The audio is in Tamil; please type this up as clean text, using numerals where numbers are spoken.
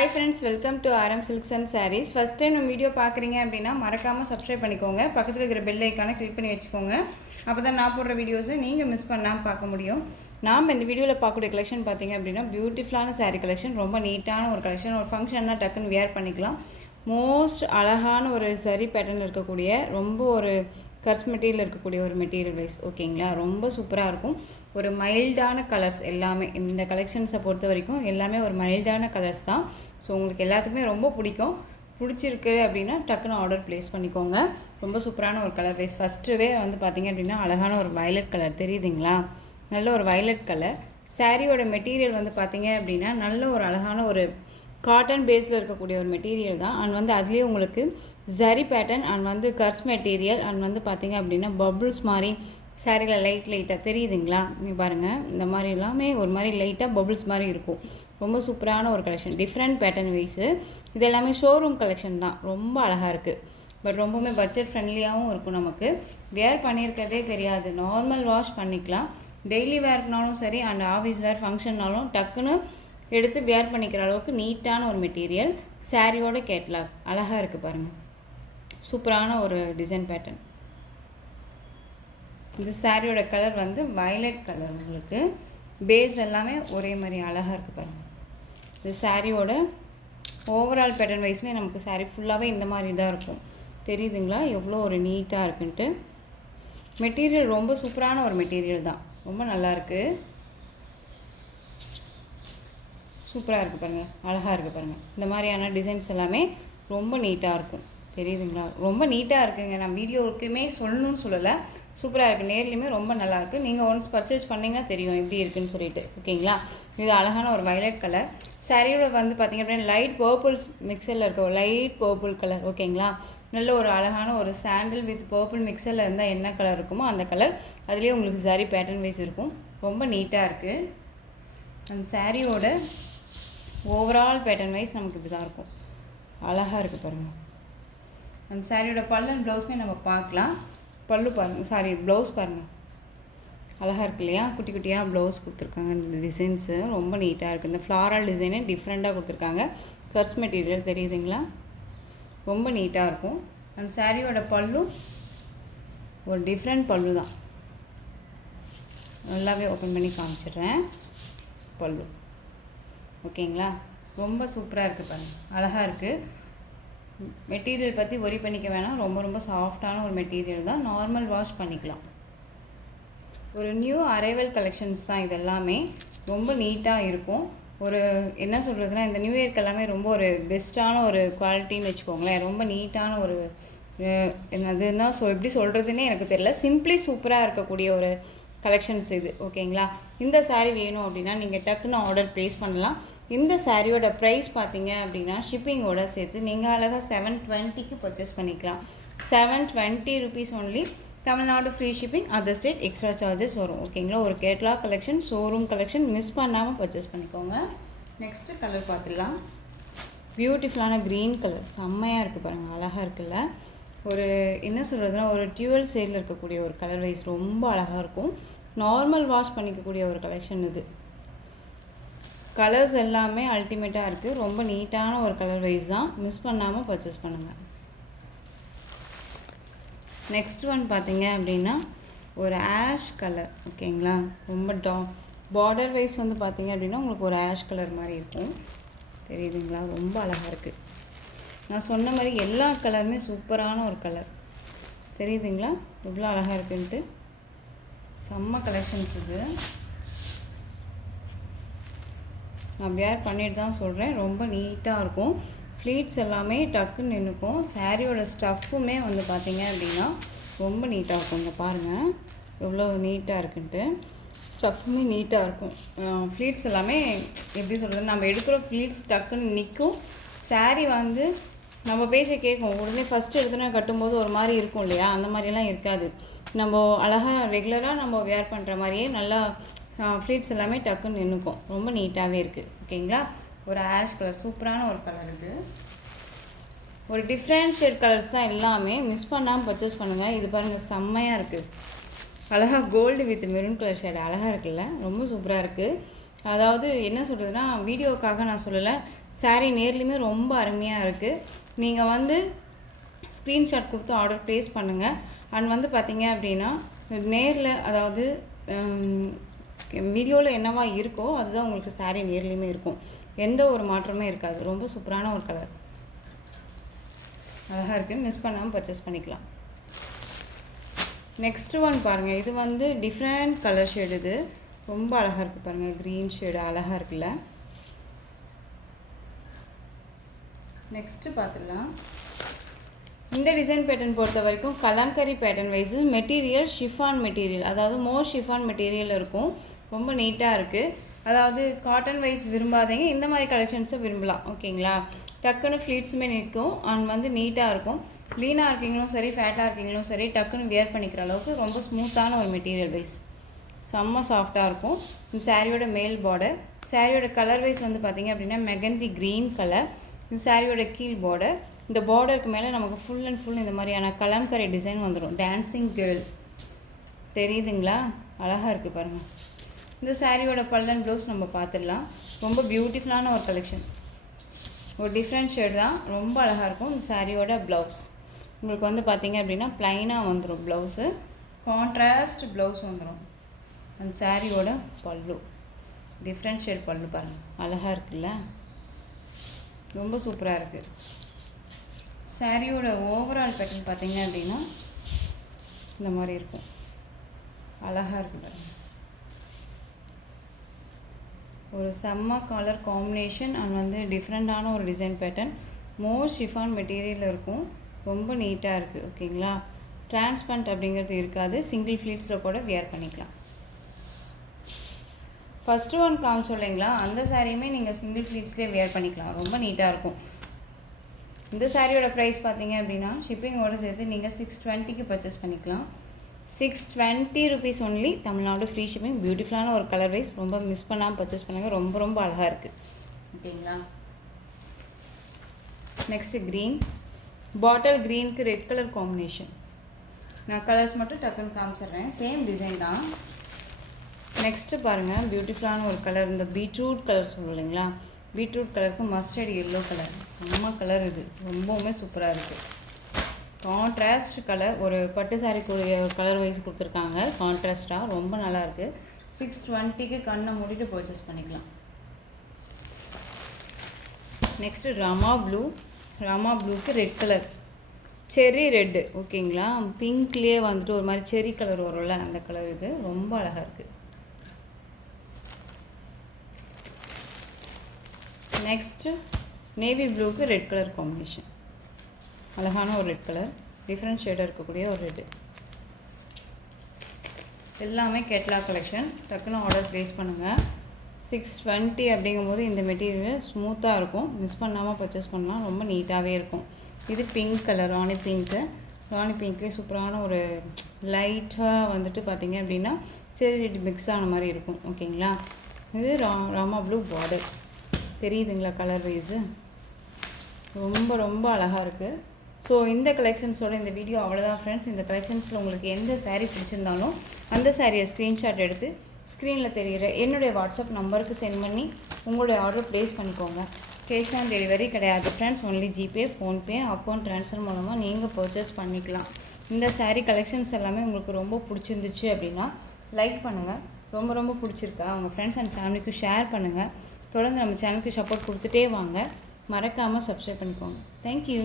Hi friends, welcome to RM Silks and Sarees. First time நம்ம வீடியோ பார்க்குறீங்க அப்படின்னா மறக்காமல் சப்ஸ்கிரைப் பண்ணிக்கோங்க. பக்கத்தில் இருக்கிற பெல் ஐக்கானை கிளிக் பண்ணி வச்சுக்கோங்க. அப்போ தான் நான் போடுற வீடியோஸை நீங்கள் மிஸ் பண்ணாமல் பார்க்க முடியும். நாம் இந்த வீடியோவில் பார்க்கக்கூடிய கலெக்ஷன் பார்த்தீங்க அப்படின்னா பியூட்டிஃபுல்லான சாரீ கலெக்ஷன், ரொம்ப நீட்டான ஒரு கலெக்ஷன். ஒரு ஃபங்க்ஷன்னா டக்குன்னு வியர் பண்ணிக்கலாம். மோஸ்ட் அழகான ஒரு சரி பேட்டர்ன் இருக்கக்கூடிய, ரொம்ப ஒரு கர்ஸ் மெட்டீரியல் இருக்கக்கூடிய ஒரு மெட்டீரியல் வைஸ் ஓகேங்களா. ரொம்ப சூப்பராக இருக்கும். ஒரு மைல்டான கலர்ஸ் எல்லாமே, இந்த கலெக்ஷன்ஸை பொறுத்த வரைக்கும் எல்லாமே ஒரு மைல்டான கலர்ஸ் தான். ஸோ உங்களுக்கு எல்லாத்துக்குமே ரொம்ப பிடிச்சிருக்கு அப்படின்னா டக்குன்னு ஆர்டர் ப்ளேஸ் பண்ணிக்கோங்க. ரொம்ப சூப்பரான ஒரு கலர் வைஸ். ஃபஸ்ட்டுவே வந்து பார்த்திங்க அப்படின்னா அழகான ஒரு வயலட் கலர் தெரியுதுங்களா, நல்ல ஒரு வயலட் கலர். சாரியோட மெட்டீரியல் வந்து பார்த்திங்க அப்படின்னா நல்ல ஒரு அழகான ஒரு காட்டன் பேஸில் இருக்கக்கூடிய ஒரு மெட்டீரியல் தான். அண்ட் வந்து அதுலேயே உங்களுக்கு ஜரி பேட்டர்ன் அண்ட் வந்து கர்ஸ் மெட்டீரியல் அண்ட் வந்து பார்த்திங்க அப்படின்னா பபுள்ஸ் மாதிரி சாரியில் லைட்டாக தெரியுதுங்களா. நீ பாருங்கள், இந்த மாதிரி எல்லாமே ஒரு மாதிரி லைட்டாக பபுள்ஸ் மாதிரி இருக்கும். ரொம்ப சூப்பரான ஒரு கலெக்ஷன், டிஃப்ரெண்ட் பேட்டர்ன் வைஸு. இது எல்லாமே ஷோரூம் கலெக்ஷன் தான். ரொம்ப அழகாக இருக்குது. பட் ரொம்பவுமே பட்ஜெட் ஃப்ரெண்ட்லியாகவும் இருக்கும். நமக்கு வேர் பண்ணியிருக்கிறதே தெரியாது. நார்மல் வாஷ் பண்ணிக்கலாம். டெய்லி வேர்னாலும் சரி அண்ட் ஆஃபீஸ் வேர் ஃபங்க்ஷன்னாலும் டக்குன்னு எடுத்து வேர் பண்ணிக்கிற அளவுக்கு நீட்டான ஒரு மெட்டீரியல். சாரியோட கேட்லாக் அழகாக இருக்குது பாருங்கள். சூப்பரான ஒரு டிசைன் பேட்டர்ன். இந்த சாரியோட கலர் வந்து வயலட் கலர். உங்களுக்கு பேஸ் எல்லாமே ஒரே மாதிரி அழகாக இருக்குது பாருங்கள். இந்த சாரியோட ஓவரால் பேட்டர்ன் வைஸுமே நமக்கு சாரி ஃபுல்லாகவே இந்த மாதிரி தான் இருக்கும். தெரியுதுங்களா எவ்வளோ ஒரு நீட்டாக இருக்குன்ட்டு. மெட்டீரியல் ரொம்ப சூப்பரான ஒரு மெட்டீரியல் தான். ரொம்ப நல்லாயிருக்கு, சூப்பராக இருக்குது பாருங்கள், அழகாக இருக்குது பாருங்கள். இந்த மாதிரியான டிசைன்ஸ் எல்லாமே ரொம்ப நீட்டாக இருக்கும். தெரியுதுங்களா, ரொம்ப நீட்டாக இருக்குங்க. நான் வீடியோவுக்குமே சொல்லணும்னு சொல்லலை, சூப்பராக இருக்குது. நேர்லையுமே ரொம்ப நல்லாயிருக்கு. நீங்கள் ஒன்ஸ் பர்ச்சேஸ் பண்ணிங்கன்னா தெரியும் எப்படி இருக்குதுன்னு சொல்லிட்டு ஓகேங்களா. இது அழகான ஒரு வயலட் கலர். சாரியோட வந்து பார்த்திங்க அப்படின்னா லைட் பர்பிள்ஸ் மிக்சரில் இருக்க ஒரு லைட் பர்பிள் கலர் ஓகேங்களா. நல்ல ஒரு அழகான ஒரு சாண்டில் வித் பர்பிள் மிக்சரில் இருந்தால் என்ன கலர் இருக்குமோ அந்த கலர். அதுலேயே உங்களுக்கு சாரி பேட்டர்ன் வைஸ் இருக்கும். ரொம்ப நீட்டாக இருக்குது. அந்த சாரியோட ஓவரால் பேட்டர்ன் வைஸ் நமக்கு இப்படி தான் இருக்கும். அழகாக இருக்குது பாருங்கள். அந்த சாரியோட பல்லு அண்ட் ப்ளவுஸுமே நம்ம பார்க்கலாம். பல்லு பாருங்கள், ப்ளவுஸ் பாருங்கள், அழகாக இருக்கு இல்லையா. குட்டி குட்டியாக ப்ளவுஸ் கொடுத்துருக்காங்க. இந்த டிசைன்ஸு ரொம்ப நீட்டாக இருக்குது. இந்த ஃப்ளாரல் டிசைனே டிஃப்ரெண்ட்டாக கொடுத்துருக்காங்க. கர்ஸ் மெட்டீரியல் தெரியுதுங்களா, ரொம்ப நீட்டாக இருக்கும். அந்த சாரியோட பல்லு ஒரு டிஃப்ரெண்ட் பல்லு தான். நல்லாவே ஓப்பன் பண்ணி காமிச்சிடுறேன். பல்லு ஓகேங்களா, ரொம்ப சூப்பராக இருக்குது பாருங்கள், அழகாக இருக்குது. மெட்டீரியல் பற்றி ஒரி பண்ணிக்க வேணாம். ரொம்ப சாஃப்டான ஒரு மெட்டீரியல் தான். நார்மல் வாஷ் பண்ணிக்கலாம். ஒரு நியூ அரைவல் கலெக்ஷன்ஸ் தான் இது எல்லாமே. ரொம்ப நீட்டாக இருக்கும். ஒரு என்ன சொல்கிறதுனா, இந்த நியூ இயர்க்கு எல்லாமே ரொம்ப ஒரு பெஸ்ட்டான ஒரு குவாலிட்டின்னு வச்சுக்கோங்களேன். ரொம்ப நீட்டான ஒரு என்னதுன்னா எப்படி சொல்கிறதுனே எனக்கு தெரியல. சிம்பிளி சூப்பராக இருக்கக்கூடிய ஒரு கலெக்ஷன்ஸ் இது ஓகேங்களா. இந்த சாரீ வேணும் அப்படின்னா நீங்கள் டக்குன்னு ஆர்டர் ப்ளேஸ் பண்ணலாம். இந்த சாரியோட ப்ரைஸ் பார்த்தீங்க அப்படின்னா ஷிப்பிங்கோட சேர்த்து நீங்கள் அழகாக 720க்கு பர்ச்சேஸ் பண்ணிக்கலாம். 720 rupees only. Tamil Nadu free shipping, other state extra charges வரும் ஓகேங்களா. ஒரு catalogue collection, showroom collection, miss பண்ணாமல் பர்ச்சேஸ் பண்ணிக்கோங்க. நெக்ஸ்ட்டு கலர் பார்த்துடலாம். பியூட்டிஃபுல்லான க்ரீன் கலர், செம்மையாக இருக்குது பாருங்கள், அழகாக இருக்குல்ல. ஒரு என்ன சொல்கிறதுனா ஒரு டியூவல் ஷேடில் இருக்கக்கூடிய ஒரு கலர் வைஸ் ரொம்ப அழகாக இருக்கும். நார்மல் வாஷ் பண்ணிக்கக்கூடிய ஒரு கலெக்ஷன் இது. கலர்ஸ் எல்லாமே அல்டிமேட்டாக இருக்குது. ரொம்ப நீட்டான ஒரு கலர் வைஸ் தான். மிஸ் பண்ணாமல் பர்ச்சேஸ் பண்ணுங்கள். நெக்ஸ்ட் ஒன் பார்த்தீங்க அப்படின்னா ஒரு ஆஷ் கலர் ஓகேங்களா. ரொம்ப பார்டர் வைஸ் வந்து பார்த்தீங்க அப்படின்னா உங்களுக்கு ஒரு ஆஷ் கலர் மாதிரி இருக்கும். தெரியுதுங்களா, ரொம்ப அழகாக இருக்குது. நான் சொன்ன மாதிரி எல்லா கலருமே சூப்பரான ஒரு கலர். தெரியுதுங்களா எவ்வளோ அழகாக இருக்குன்ட்டு. செம்ம கலெக்ஷன்ஸ் இது. நான் வேர் பண்ணிட்டு தான் சொல்கிறேன். ரொம்ப நீட்டாக இருக்கும். ஃப்ளீட்ஸ் எல்லாமே டக்குன்னு நின்றுக்கும். சாரியோட ஸ்டஃப்புமே வந்து பார்த்திங்க அப்படின்னா ரொம்ப நீட்டாக இருக்கும். இங்கே பாருங்கள் எவ்வளோ நீட்டாக இருக்குன்ட்டு. ஸ்டஃப்புமே நீட்டாக இருக்கும். ஃப்ளீட்ஸ் எல்லாமே எப்படி சொல்கிறது, நம்ம எடுக்கிற ஃப்ளீட்ஸ் டக்குன்னு நிற்கும். சாரீ வந்து நம்ம பேச கேட்கும். உடனே ஃபஸ்ட்டு எடுத்துனா கட்டும்போது ஒரு மாதிரி இருக்கும் இல்லையா, அந்த மாதிரிலாம் இருக்காது. நம்ம அழகாக ரெகுலராக நம்ம வேர் பண்ணுற மாதிரியே நல்லா ஃப்ளீட்ஸ் எல்லாமே டக்குன்னு நின்றுக்கும். ரொம்ப நீட்டாகவே இருக்குது ஓகேங்களா. ஒரு ஆஷ் கலர், சூப்பரான ஒரு கலர் இருக்குது. ஒரு டிஃப்ரெண்ட் ஷேட் கலர்ஸ் தான் எல்லாமே. மிஸ் பண்ணாமல் பர்ச்சேஸ் பண்ணுங்கள். இது பாருங்கள், செம்மையாக இருக்குது. அழகாக gold with maroon colour shade அழகாக இருக்குல்ல, ரொம்ப சூப்பராக இருக்குது. அதாவது என்ன சொல்கிறதுனா, வீடியோக்காக நான் சொல்லலை, saree நேர்லையுமே ரொம்ப அருமையாக இருக்குது. நீங்கள் வந்து ஸ்க்ரீன்ஷாட் கொடுத்து ஆர்டர் ப்ளேஸ் பண்ணுங்கள். அண்ட் வந்து பார்த்தீங்க அப்படின்னா நேரில், அதாவது வீடியோவில் என்னவா இருக்கோ அதுதான் உங்களுக்கு saree நேர்லையுமே இருக்கும். எந்த ஒரு மாற்றமே இருக்காது. ரொம்ப சூப்பரான ஒரு கலர், அழகாக இருக்குது. மிஸ் பண்ணாமல் பர்ச்சேஸ் பண்ணிக்கலாம். நெக்ஸ்ட்டு ஒன் பாருங்கள். இது வந்து டிஃப்ரெண்ட் கலர் ஷேடு. இது ரொம்ப அழகாக இருக்குது பாருங்கள். க்ரீன் ஷேடு அழகாக இருக்குல்ல. நெக்ஸ்ட்டு பார்த்துடலாம். இந்த டிசைன் பேட்டர்ன் பொறுத்த வரைக்கும் kalamkari pattern wise material chiffon material, அதாவது மோர் ஷிஃபான் மெட்டீரியல் இருக்கும். ரொம்ப நீட்டாக இருக்குது. அதாவது காட்டன் வைஸ் விரும்பாதீங்க, இந்த மாதிரி கலெக்ஷன்ஸை விரும்பலாம். ஓகேங்களா? டக்குன்னு ஃப்ளீட்ஸுமே நிற்கும் அண்ட் வந்து நீட்டாக இருக்கும். க்ளீனாக இருக்கீங்களும் சரி, ஃபேட்டாக இருக்கீங்களும் சரி, டக்குன்னு வியர் பண்ணிக்கிற அளவுக்கு ரொம்ப ஸ்மூத்தான ஒரு மெட்டீரியல் வைஸ் செம்ம சாஃப்டாக இருக்கும். இந்த சாரியோட மேல் பார்டர், சாரியோட கலர் வைஸ் வந்து பார்த்திங்க அப்படின்னா மெகந்தி க்ரீன் கலர். இந்த சாரியோட கீழ் பார்டர், இந்த பார்டருக்கு மேலே நமக்கு ஃபுல் அண்ட் ஃபுல் இந்த மாதிரியான கலம்கரி டிசைன் வந்துடும். டான்ஸிங் கேர்ள் தெரியுதுங்களா? அழகாக இருக்குது பாருங்கள். இந்த சாரியோட பல்லன் ப்ளவுஸ் நம்ம பார்த்துடலாம். ரொம்ப பியூட்டிஃபுல்லான ஒரு கலெக்ஷன், ஒரு டிஃப்ரெண்ட் ஷேட் தான், ரொம்ப அழகாக இருக்கும். இந்த சாரியோட ப்ளவுஸ் உங்களுக்கு வந்து பார்த்திங்க அப்படின்னா ப்ளைனாக வந்துடும். ப்ளவுஸு கான்ட்ராஸ்ட் ப்ளவுஸ் வந்துடும். அந்த சாரியோட பல்லு டிஃப்ரெண்ட் ஷேட் பல்லு பாருங்கள், அழகாக இருக்குல்ல, ரொம்ப சூப்பராக இருக்குது. சாரியோட ஓவரால் பேட்டர்ன் பார்த்திங்க அப்படின்னா இந்த மாதிரி இருக்கும், அழகாக இருக்குது பாருங்கள். ஒரு செம்ம கலர் காம்பினேஷன் அண்ட் வந்து டிஃப்ரெண்ட்டான ஒரு டிசைன் பேட்டர்ன். மோர் ஷிஃபான் மெட்டீரியல் இருக்கும். ரொம்ப நீட்டாக இருக்குது. ஓகேங்களா? டிரான்ஸ்பரண்ட் அப்படிங்கிறது இருக்காது. சிங்கிள் ஃப்ளீட்ஸில் கூட வியர் பண்ணிக்கலாம். ஃபஸ்ட்டு ஒன் காமிச்சோம் இல்லைங்களா, அந்த சாரியுமே நீங்கள் சிங்கிள் ஃப்ளீட்ஸ்லேயே வியர் பண்ணிக்கலாம். ரொம்ப நீட்டாக இருக்கும். இந்த சாரியோட ப்ரைஸ் பார்த்தீங்க அப்படின்னா ஷிப்பிங்கோடு சேர்த்து நீங்கள் 620க்கு பர்ச்சேஸ் பண்ணிக்கலாம். 620 rupees only. Tamil Nadu free shipping. பியூட்டிஃபுல்லான ஒரு கலர் வைஸ், ரொம்ப மிஸ் பண்ணாமல் பர்ச்சேஸ் பண்ணுங்கள். ரொம்ப ரொம்ப அழகாக இருக்குது. ஓகேங்களா? நெக்ஸ்ட்டு க்ரீன், பாட்டில் க்ரீனுக்கு ரெட் கலர் காம்பினேஷன். நான் கலர்ஸ் மட்டும் டக்குன்னு காமிச்சிட்றேன். சேம் டிசைன் தான். நெக்ஸ்ட்டு பாருங்கள், பியூட்டிஃபுல்லான ஒரு கலர். இந்த பீட்ரூட் கலர் சொல்லுவோம் இல்லைங்களா, பீட்ரூட் கலருக்கு மஸ்டர்ட் எல்லோ கலர். செம்ம கலர். இது ரொம்பவுமே சூப்பராக இருக்குது. கான்ட்ராஸ்ட் கலர், ஒரு பட்டு சாரிக்குரிய ஒரு கலர் வைஸ் கொடுத்துருக்காங்க. கான்ட்ராஸ்ட்டாக ரொம்ப நல்லாயிருக்கு. 620க்கு கண்ணை மூடிட்டு பர்ச்சேஸ் பண்ணிக்கலாம். Next Rama blue. ராமா ப்ளூக்கு ரெட் கலர், செர்ரி ரெட்டு. ஓகேங்களா? பிங்க்லேயே வந்துட்டு ஒரு மாதிரி செர்ரி கலர் வரும்ல, அந்த கலர். இது ரொம்ப அழகாக இருக்குது. நெக்ஸ்ட்டு நேவி ப்ளூக்கு ரெட் கலர் காம்பினேஷன். அழகான ஒரு ரெட் கலர், டிஃப்ரெண்ட் ஷேடாக இருக்கக்கூடிய ஒரு ரெட்டு. எல்லாமே கேட்லாக் கலெக்ஷன். டக்குன்னு ஆர்டர் ப்ளேஸ் பண்ணுங்கள். 620 அப்படிங்கும்போது இந்த மெட்டீரியல் ஸ்மூத்தாக இருக்கும். மிஸ் பண்ணாமல் பர்ச்சேஸ் பண்ணலாம். ரொம்ப நீட்டாகவே இருக்கும். இது பிங்க் கலர், ராணி பிங்க்கு. ராணி பிங்க்லேயே சூப்பரான ஒரு லைட்டாக வந்துட்டு பார்த்திங்க அப்படின்னா சரி ரெட் மிக்ஸ் ஆன மாதிரி இருக்கும். ஓகேங்களா? இது ராமா ப்ளூ பார்டர் தெரியுதுங்களா? கலர் வைஸு ரொம்ப ரொம்ப அழகாக இருக்குது. ஸோ இந்த கலெக்ஷன்ஸோட இந்த வீடியோ அவ்வளோதான் ஃப்ரெண்ட்ஸ். இந்த கலெக்ஷன்ஸில் உங்களுக்கு எந்த சாரீ பிடிச்சிருந்தாலும் அந்த சாரியை ஸ்க்ரீன்ஷாட் எடுத்து ஸ்க்ரீனில் தெரிகிற என்னுடைய வாட்ஸ்அப் நம்பருக்கு சென்ட் பண்ணி உங்களுடைய ஆர்டர் ப்ளேஸ் பண்ணிக்கோங்க. கேஷ் ஆன் டெலிவரி கிடையாது friends. Only GPay, PhonePe, account transfer மூலமாக நீங்கள் பர்ச்சேஸ் பண்ணிக்கலாம். இந்த சாரீ கலெக்ஷன்ஸ் எல்லாமே உங்களுக்கு ரொம்ப பிடிச்சிருந்துச்சு அப்படின்னா லைக் பண்ணுங்கள். ரொம்ப ரொம்ப பிடிச்சிருக்கா உங்கள் ஃப்ரெண்ட்ஸ் அண்ட் ஃபேமிலிக்கு ஷேர் பண்ணுங்கள். தொடர்ந்து நம்ம சேனலுக்கு சப்போர்ட் கொடுத்துட்டே வாங்க. மறக்காமல் சப்ஸ்கிரைப் பண்ணிக்கோங்க. தேங்க்யூ.